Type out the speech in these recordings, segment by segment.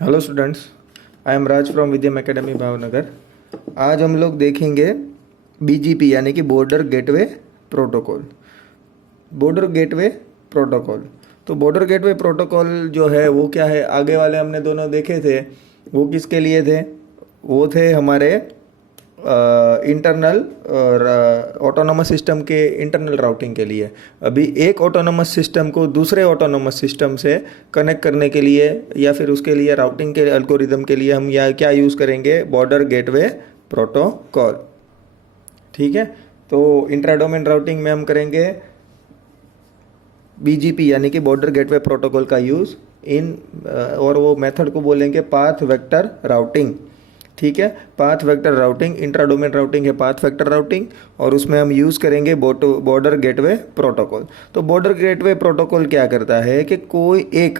Hello students, I am Raj from Vidyam academy Bhavnagar. आज हम लोग देखेंगे बीजीपी यानी कि border gateway protocol. Border gateway protocol तो बॉर्डर गेटवे प्रोटोकॉल जो है वो क्या है, आगे वाले हमने दोनों देखे थे। वो किसके लिए थे? वो थे हमारे इंटरनल ऑटोनोमस सिस्टम के इंटरनल राउटिंग के लिए। अभी एक ऑटोनोमस सिस्टम को दूसरे ऑटोनोमस सिस्टम से कनेक्ट करने के लिए या फिर उसके लिए राउटिंग के एल्गोरिदम के लिए हम या क्या यूज़ करेंगे? Border gateway protocol. ठीक है, तो इंट्रा डोमेन राउटिंग में हम करेंगे बीजीपी यानी कि बॉर्डर गेटवे प्रोटोकॉल का यूज़ और वो मेथड को बोलेंगे पाथ वेक्टर राउटिंग। ठीक है, path vector routing, intra domain routing है पाथ वेक्टर राउटिंग, और उसमें हम यूज़ करेंगे बॉर्डर गेटवे प्रोटोकॉल। तो बॉर्डर गेटवे प्रोटोकॉल क्या करता है कि कोई एक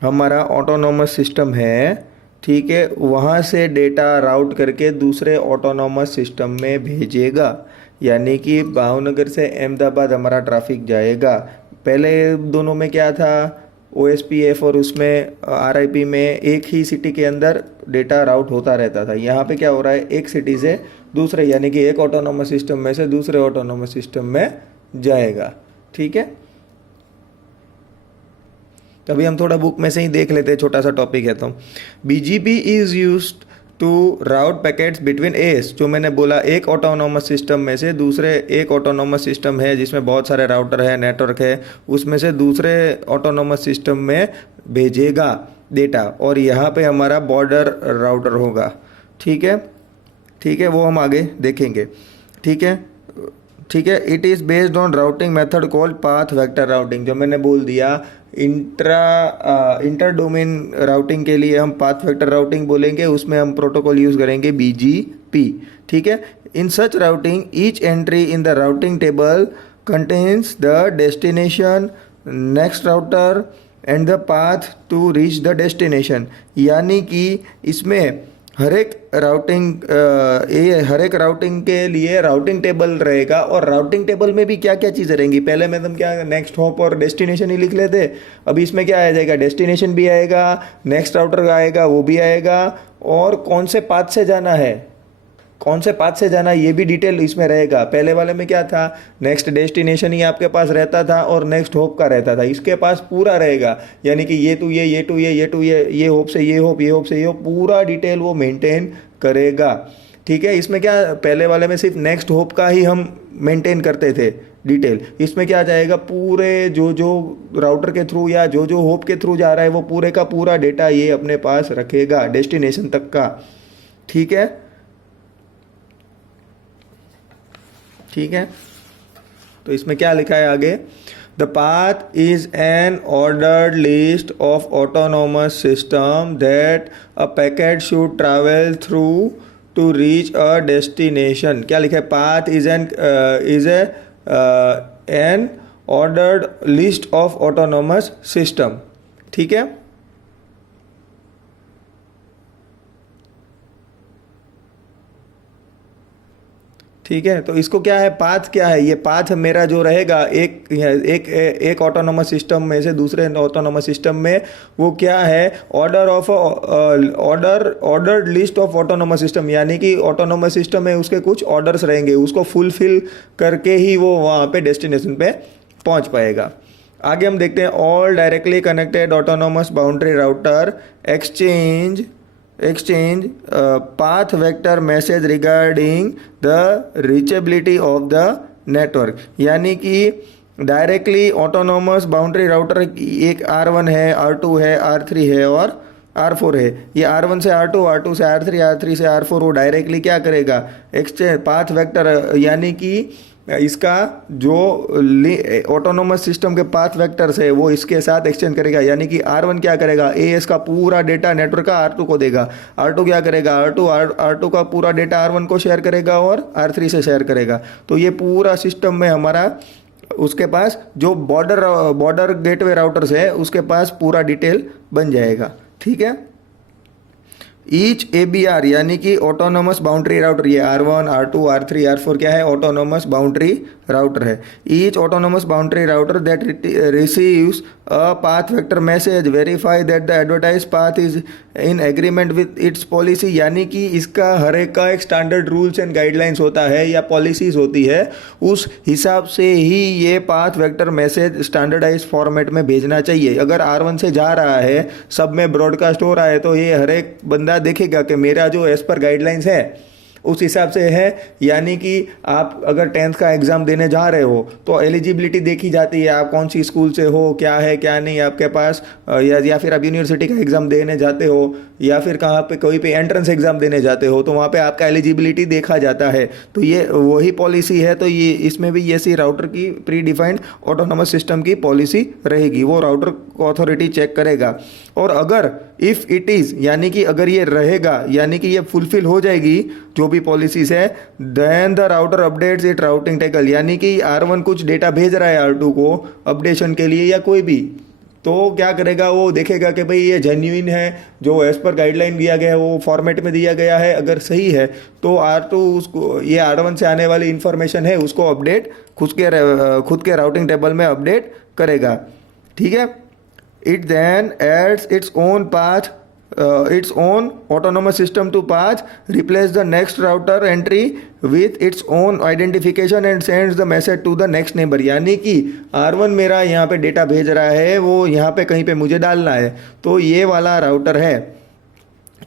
हमारा ऑटोनोमस सिस्टम है, ठीक है, वहाँ से डेटा राउट करके दूसरे ऑटोनोमस सिस्टम में भेजेगा। यानी कि भावनगर से अहमदाबाद हमारा ट्रैफिक जाएगा। पहले दोनों में क्या था, OSPF और उसमें RIP में एक ही सिटी के अंदर डेटा राउट होता रहता था। यहाँ पे क्या हो रहा है, एक सिटी से दूसरे यानी कि एक ऑटोनोमस सिस्टम में से दूसरे ऑटोनोमस सिस्टम में जाएगा। ठीक है, अभी हम थोड़ा बुक में से ही देख लेते हैं, छोटा सा टॉपिक है। तो BGP is used to route packets between AS, जो मैंने बोला एक ऑटोनोमस सिस्टम में से दूसरे एक ऑटोनोमस सिस्टम है जिसमें बहुत सारे राउटर है, नेटवर्क है, उसमें से दूसरे ऑटोनोमस सिस्टम में भेजेगा डेटा, और यहाँ पे हमारा बॉर्डर राउटर होगा। ठीक है, ठीक है, वो हम आगे देखेंगे। ठीक है, ठीक है, it is based on routing method called path vector routing. जो मैंने बोल दिया, इंटर डोमेन राउटिंग के लिए हम पाथ वेक्टर राउटिंग बोलेंगे, उसमें हम प्रोटोकॉल यूज़ करेंगे BGP। ठीक है, in such routing each entry in the routing table contains the destination, next router and the path to reach the destination. यानी कि इसमें हर एक राउटिंग के लिए राउटिंग टेबल रहेगा, और राउटिंग टेबल में भी क्या क्या चीज़ें रहेंगी। पहले में तुम क्या नेक्स्ट हॉप और डेस्टिनेशन ही लिख लेते, अभी इसमें क्या आ जाएगा, डेस्टिनेशन भी आएगा, नेक्स्ट राउटर आएगा वो भी आएगा, और कौन से पाथ से जाना है, कौन से पाथ से जाना है ये भी डिटेल इसमें रहेगा। पहले वाले में क्या था, नेक्स्ट डेस्टिनेशन ही आपके पास रहता था और नेक्स्ट होप का रहता था, इसके पास पूरा रहेगा। यानी कि ये टू ये होप से ये होप, ये होप से ये होप, पूरा डिटेल वो मेंटेन करेगा। ठीक है, इसमें क्या, पहले वाले में सिर्फ नेक्स्ट होप का ही हम मेंटेन करते थे डिटेल, इसमें क्या जाएगा, पूरे जो जो राउटर के थ्रू या जो जो होप के थ्रू जा रहा है वो पूरे का पूरा डेटा ये अपने पास रखेगा डेस्टिनेशन तक का। ठीक है, ठीक है, तो इसमें क्या लिखा है आगे, the path is an ordered list of autonomous system that a packet should travel through to reach a destination. क्या लिखा है, path is an ordered list of autonomous system. ठीक है, ठीक है, तो इसको क्या है, पाथ क्या है, ये पाथ मेरा जो रहेगा एक ऑटोनोमस सिस्टम में से दूसरे ऑटोनोमस सिस्टम में, वो क्या है, ordered list of autonomous system. यानी कि ऑटोनोमस सिस्टम में उसके कुछ ऑर्डर्स रहेंगे, उसको फुलफिल करके ही वो वहाँ पे डेस्टिनेशन पे पहुँच पाएगा। आगे हम देखते हैं, all directly connected autonomous boundary router exchange path vector message regarding the reachability of the network। यानी कि डायरेक्टली ऑटोनोमस बाउंड्री राउटर एक R1 है, R2 है, R3 है और R4 है। ये R1 से R2, R2 से R3, R3 से R4 वो डायरेक्टली क्या करेगा, एक्सचेंज पाथ वेक्टर, यानी कि इसका जो ऑटोनोमस सिस्टम के पाथ वेक्टर्स है वो इसके साथ एक्सचेंज करेगा। यानी कि R1 क्या करेगा, AS का पूरा डेटा नेटवर्क का R2 को देगा, R2 क्या करेगा, R2 का पूरा डेटा R1 को शेयर करेगा और R3 से शेयर करेगा। तो ये पूरा सिस्टम में हमारा उसके पास जो बॉर्डर गेटवे राउटर्स है उसके पास पूरा डिटेल बन जाएगा। ठीक है, ईच ABR यानी कि ऑटोनोमस बाउंड्री राउटर, ये R1 R2 R3 R4 क्या है, ऑटोनोमस बाउंड्री राउटर है। Each autonomous boundary router that receives a path vector message verify that the advertise path is in agreement with its policy, यानी कि इसका हर एक का एक स्टैंडर्ड रूल्स एंड गाइडलाइंस होता है या पॉलिसीज होती है, उस हिसाब से ही ये path vector message standardise format में भेजना चाहिए। अगर R1 से जा रहा है, सब में ब्रॉडकास्ट हो रहा है, तो ये हर एक बंदा देखेगा कि मेरा जो एज पर गाइडलाइंस है उस हिसाब से है। यानी कि आप अगर 10th का एग्ज़ाम देने जा रहे हो तो एलिजिबिलिटी देखी जाती है, आप कौन सी स्कूल से हो, क्या है क्या नहीं आपके पास, या फिर आप यूनिवर्सिटी का एग्ज़ाम देने जाते हो या फिर कहाँ पे कोई पे एंट्रेंस एग्ज़ाम देने जाते हो, तो वहाँ पे आपका एलिजिबिलिटी देखा जाता है। तो ये वही पॉलिसी है। तो ये इसमें भी ऐसी राउटर की प्री डिफाइंड ऑटोनोमस सिस्टम की पॉलिसी रहेगी, वो राउटर को अथॉरिटी चेक करेगा। और अगर इफ़ इट इज़ यानी कि अगर ये रहेगा, यानी कि ये फुलफिल हो जाएगी जो भी पॉलिसीज है, then the router updates it routing table, यानी कि R1 कुछ डेटा भेज रहा है R2 को अपडेशन के लिए या कोई भी, तो क्या करेगा, वो देखेगा कि भाई ये जेन्युइन है, जो एज पर गाइडलाइन दिया गया है वो फॉर्मेट में दिया गया है, अगर सही है तो R2 उसको ये R1 से आने वाली इंफॉर्मेशन है उसको अपडेट खुद के राउटिंग टेबल में अपडेट करेगा। ठीक है। It then adds its own path its own autonomous system to path, replace the next router entry with its own identification and sends the message to the next neighbor, यानी कि R1 मेरा यहाँ पे data भेज रहा है, वो यहाँ पे कहीं पे मुझे डालना है, तो ये वाला राउटर है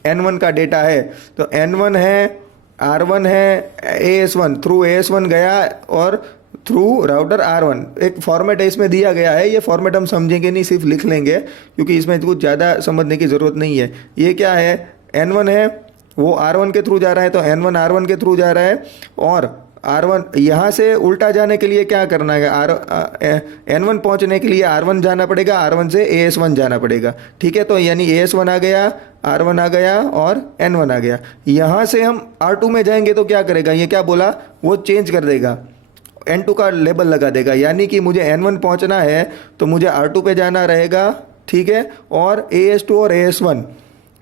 N1 का डेटा है, तो N1 है, R1 है, AS1 थ्रू AS1 गया और थ्रू राउटर R1 एक फॉर्मेट है इसमें दिया गया है। ये फॉर्मेट हम समझेंगे नहीं, सिर्फ लिख लेंगे क्योंकि इसमें कुछ ज़्यादा समझने की ज़रूरत नहीं है। ये क्या है, N1 है, वो R1 के थ्रू जा रहा है, तो N1 R1 के थ्रू जा रहा है, और R1 यहाँ से उल्टा जाने के लिए क्या करना है, N1 पहुँचने के लिए R1 जाना पड़ेगा, R1 से AS1 जाना पड़ेगा। ठीक है, तो यानी AS1 आ गया, R1 आ गया और N1 आ गया। यहाँ से हम R2 में जाएंगे तो क्या करेगा, ये क्या बोला, वो चेंज कर देगा, N2 का लेबल लगा देगा, यानी कि मुझे N1 पहुंचना है तो मुझे R2 पे जाना रहेगा। ठीक है, और AS2 और AS1,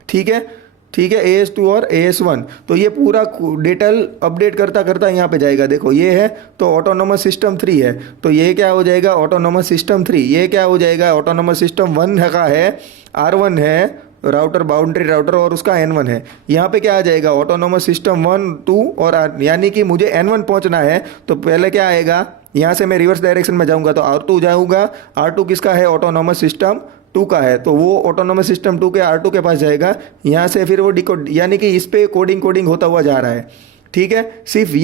ठीक है, AS2 और AS1, तो ये पूरा डिटेल अपडेट करता करता यहाँ पे जाएगा। देखो ये है तो ऑटोनोमस सिस्टम 3 है, तो ये क्या हो जाएगा, ऑटोनोमस सिस्टम 3, ये क्या हो जाएगा, ऑटोनोमस सिस्टम 1 का है, R1 है राउटर बाउंड्री राउटर और उसका N1 है। यहाँ पे क्या आ जाएगा, ऑटोनोमस सिस्टम 1 2 और यानी कि मुझे N1 पहुँचना है तो पहले क्या आएगा, यहाँ से मैं रिवर्स डायरेक्शन में जाऊँगा तो R2 जाऊँगा, R2 किसका है, ऑटोनोमस सिस्टम 2 का है, तो वो ऑटोनोमस सिस्टम 2 के R2 के पास जाएगा। यहाँ से फिर वो डिकोड, यानी कि इस पर कोडिंग होता हुआ जा रहा है। ठीक है, सिर्फ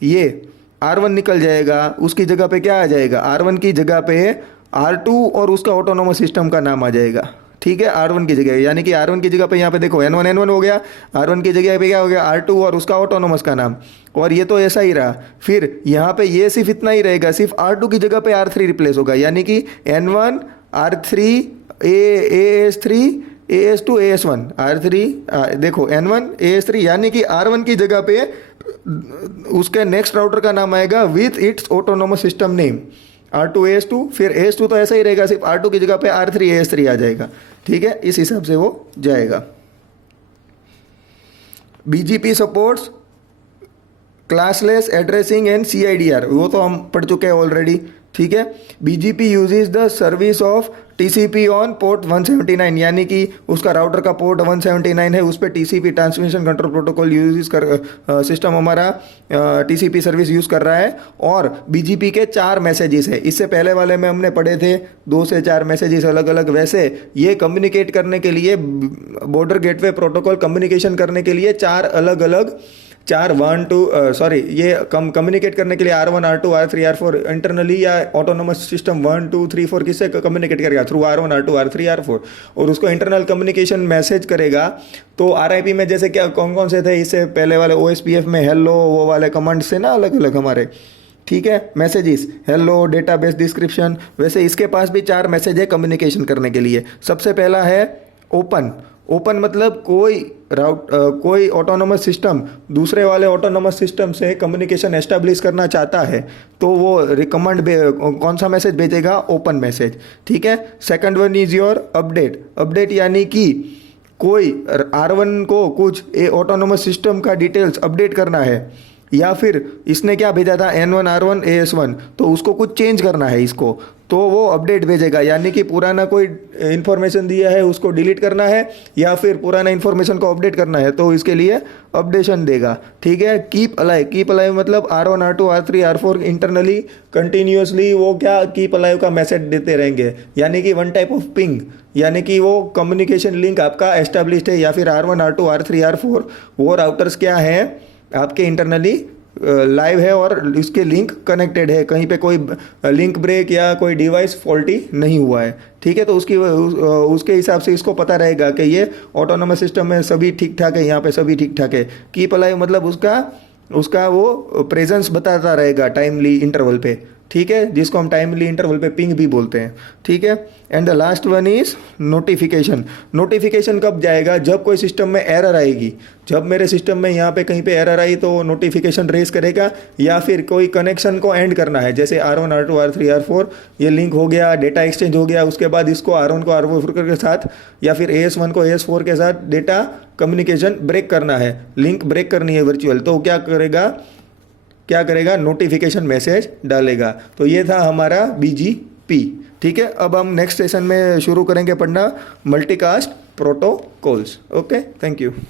ये R1 निकल जाएगा, उसकी जगह पे क्या आ जाएगा, R1 की जगह पे R2 और उसका ऑटोनोमस सिस्टम का नाम आ जाएगा। ठीक है, R1 की जगह, यानी कि R1 की जगह पे यहाँ पे देखो N1 हो गया, R1 की जगह पे क्या हो गया, R2 और उसका ऑटोनोमस का नाम, और ये तो ऐसा ही रहा। फिर यहाँ पे ये सिर्फ इतना ही रहेगा, सिर्फ R2 की जगह पे R3 रिप्लेस होगा, यानी कि N1 R3 AS3 AS2 AS1 R3 देखो N1 AS3, यानी कि R1 की जगह पे उसके नेक्स्ट राउटर का नाम आएगा with its autonomous system name, R2 AS2, फिर AS2 तो ऐसा ही रहेगा, सिर्फ R2 की जगह पे R3 AS3 आ जाएगा। ठीक है, इस हिसाब से वो जाएगा। BGP supports classless addressing and CIDR, वो तो हम पढ़ चुके हैं ऑलरेडी। ठीक है, BGP uses the service of TCP on port 179, यानी कि उसका राउटर का पोर्ट 179 है, उस पर TCP transmission control protocol use कर सिस्टम हमारा TCP सर्विस यूज़ कर रहा है। और BGP के 4 मैसेजेस है, इससे पहले वाले में हमने पढ़े थे 2 से 4 मैसेजेस अलग अलग। वैसे ये कम्युनिकेट करने के लिए, बॉर्डर गेटवे प्रोटोकॉल कम्युनिकेशन करने के लिए 4 अलग अलग ये कम्युनिकेट करने के लिए R1 R2 R3 R4 internally या ऑटोनोमस सिस्टम 1 2 3 4 किससे कम्युनिकेट करेगा, through R1 R2 R3 R4, और उसको इंटरनल कम्युनिकेशन मैसेज करेगा। तो RIP में जैसे क्या कौन कौन से थे, इससे पहले वाले OSPF में हेलो, वो वाले कमांड से ना अलग अलग हमारे, ठीक है, मैसेजेस हेलो डेटाबेस डिस्क्रिप्शन, वैसे इसके पास भी 4 मैसेज है कम्युनिकेशन करने के लिए। सबसे पहला है ओपन मतलब कोई ऑटोनोमस सिस्टम दूसरे वाले ऑटोनोमस सिस्टम से कम्युनिकेशन एस्टेब्लिश करना चाहता है तो वो रिकमेंड कौन सा मैसेज भेजेगा, ओपन मैसेज। ठीक है, second one is your update, यानी कि कोई R1 को कुछ ऑटोनोमस सिस्टम का डिटेल्स अपडेट करना है, या फिर इसने क्या भेजा था N1 R1 AS1, तो उसको कुछ चेंज करना है इसको, तो वो अपडेट भेजेगा। यानी कि पुराना कोई इन्फॉर्मेशन दिया है उसको डिलीट करना है, या फिर पुराना इन्फॉर्मेशन को अपडेट करना है, तो इसके लिए अपडेशन देगा। ठीक है। कीप अलाइव मतलब R1 R2 R3 R4 internally continuously वो क्या कीप अलाइव का मैसेज देते रहेंगे, यानी कि वन टाइप ऑफ पिंग, यानी कि वो कम्युनिकेशन लिंक आपका एस्टेब्लिश्ड है, या फिर R1 R2 R3 R4 वो राउटर्स क्या है आपके इंटरनली लाइव है और इसके लिंक कनेक्टेड है, कहीं पे कोई लिंक ब्रेक या कोई डिवाइस फॉल्टी नहीं हुआ है। ठीक है। तो उसके हिसाब से इसको पता रहेगा कि ये ऑटोनोमस सिस्टम में सभी ठीक ठाक है, यहाँ पे सभी ठीक ठाक है। कीप अलाइव मतलब उसका वो प्रेजेंस बताता रहेगा टाइमली इंटरवल पे। ठीक है, जिसको हम टाइमली इंटरवल पे पिंग भी बोलते हैं। ठीक है। And the last one is notification. Notification कब जाएगा? जब कोई सिस्टम में एरर आएगी। जब मेरे सिस्टम में यहाँ पे कहीं पे एरर आई तो नोटिफिकेशन रेज करेगा, या फिर कोई कनेक्शन को एंड करना है, जैसे R1 R2 R3 R4 ये लिंक हो गया, डेटा एक्सचेंज हो गया, उसके बाद इसको R1 को R4 के साथ या फिर AS1 को AS4 के साथ डेटा कम्युनिकेशन ब्रेक करना है, लिंक ब्रेक करनी है वर्चुअल, तो क्या करेगा? नोटिफिकेशन मैसेज डालेगा। तो ये था हमारा BGP। ठीक है। अब हम नेक्स्ट सेशन में शुरू करेंगे पढ़ना multicast protocols. Okay, thank you.